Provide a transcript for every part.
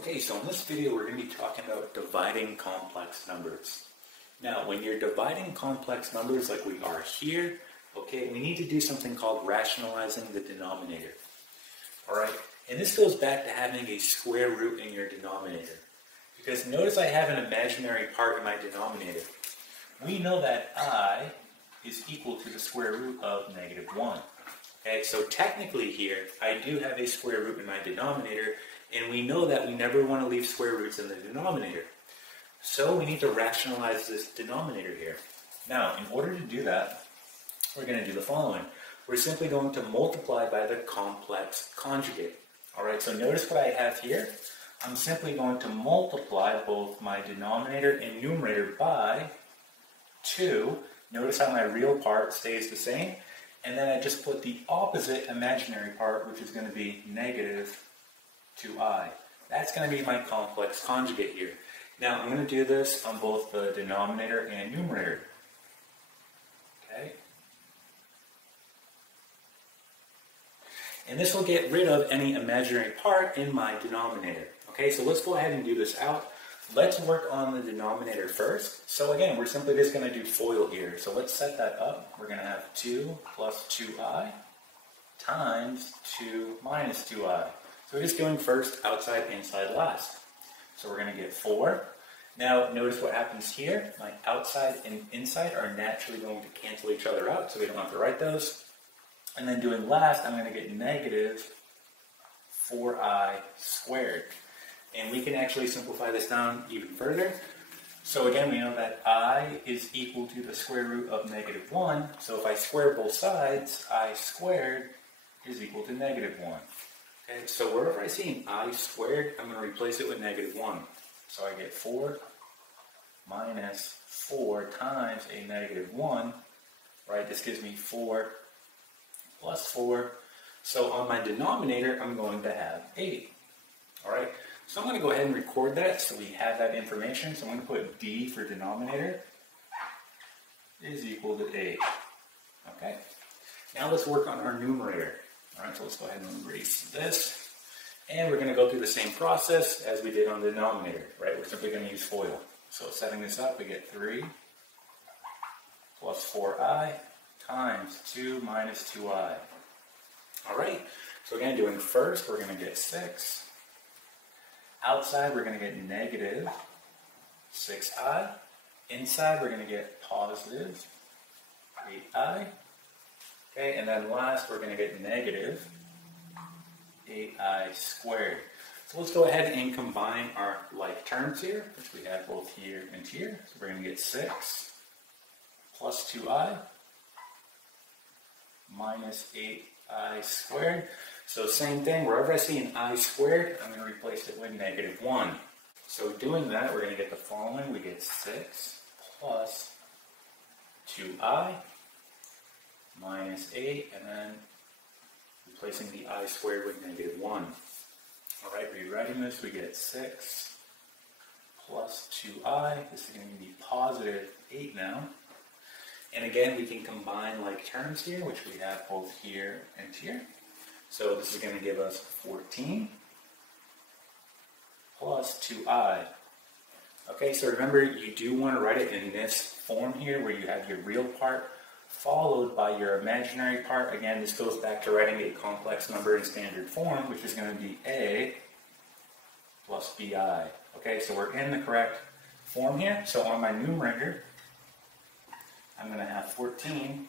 Okay, so in this video we're going to be talking about dividing complex numbers. Now, when you're dividing complex numbers like we are here, okay, we need to do something called rationalizing the denominator. Alright, and this goes back to having a square root in your denominator. Because notice I have an imaginary part in my denominator. We know that I is equal to the square root of -1. Okay, so technically here, I do have a square root in my denominator, and we know that we never want to leave square roots in the denominator. So we need to rationalize this denominator here. Now, in order to do that, we're going to do the following. We're simply going to multiply by the complex conjugate. Alright, so notice what I have here. I'm simply going to multiply both my denominator and numerator by 2. Notice how my real part stays the same. And then I just put the opposite imaginary part, which is going to be -2i. That's going to be my complex conjugate here. Now, I'm going to do this on both the denominator and numerator. Okay? And this will get rid of any imaginary part in my denominator. Okay, so let's go ahead and do this out. Let's work on the denominator first. So again, we're simply just going to do FOIL here. So let's set that up. We're going to have 2 plus 2i times 2 minus 2i. So we're just doing first, outside, inside, last. So we're going to get 4. Now notice what happens here. My outside and inside are naturally going to cancel each other out, so we don't have to write those. And then doing last, I'm going to get -4i squared. And we can actually simplify this down even further. So again, we know that I is equal to the square root of -1. So if I square both sides, I squared is equal to -1. Okay, so wherever I see an I squared, I'm going to replace it with -1. So I get 4 minus 4 times a -1. Right, this gives me 4 plus 4. So on my denominator, I'm going to have 8. All right. So I'm going to go ahead and record that so we have that information. So I'm going to put D for denominator is equal to 8. Okay. Now let's work on our numerator. All right, so let's go ahead and erase this. And we're going to go through the same process as we did on the denominator, right? We're simply going to use FOIL. So setting this up, we get 3 plus 4i times 2 minus 2i. All right. So again, doing first, we're going to get 6. Outside, we're going to get -6i. Inside, we're going to get +8i. Okay, and then last, we're going to get -8i squared. So let's go ahead and combine our like terms here, which we have both here and here. So we're going to get 6 plus 2i minus 8i squared. So same thing, wherever I see an I squared, I'm going to replace it with -1. So doing that, we're going to get the following. We get 6 plus 2i minus 8, and then replacing the I squared with -1. All right, rewriting this, we get 6 plus 2i. This is going to be +8 now. And again, we can combine like terms here, which we have both here and here. So this is going to give us 14 plus 2i. Okay, so remember, you do want to write it in this form here, where you have your real part followed by your imaginary part. Again, this goes back to writing a complex number in standard form, which is going to be a plus bi. Okay, so we're in the correct form here. So on my numerator, I'm going to have 14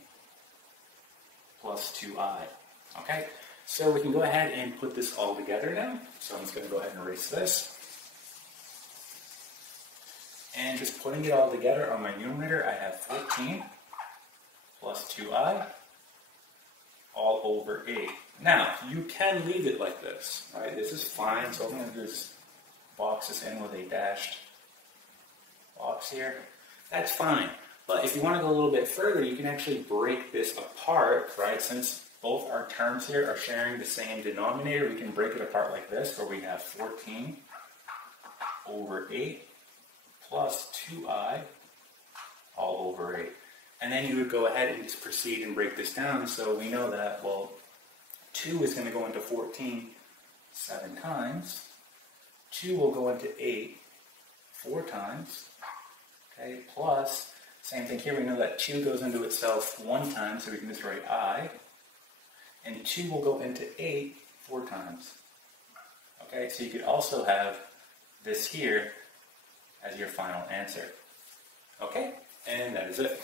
plus 2i. Okay? So we can go ahead and put this all together now. So I'm just going to go ahead and erase this. And just putting it all together on my numerator, I have 14 plus 2i all over 8. Now, you can leave it like this. Right? This is fine. So I'm going to just box this in with a dashed box here. That's fine. But if you want to go a little bit further, you can actually break this apart, right? Since both our terms here are sharing the same denominator, we can break it apart like this, where we have 14 over 8 plus 2i all over 8. And then you would go ahead and just proceed and break this down. So we know that, well, 2 is going to go into 14 7 times. 2 will go into 8 4 times. Okay, plus, same thing here, we know that 2 goes into itself 1 time, so we can just write I. And 2 will go into 8 4 times. Okay, so you could also have this here as your final answer. Okay, and that is it.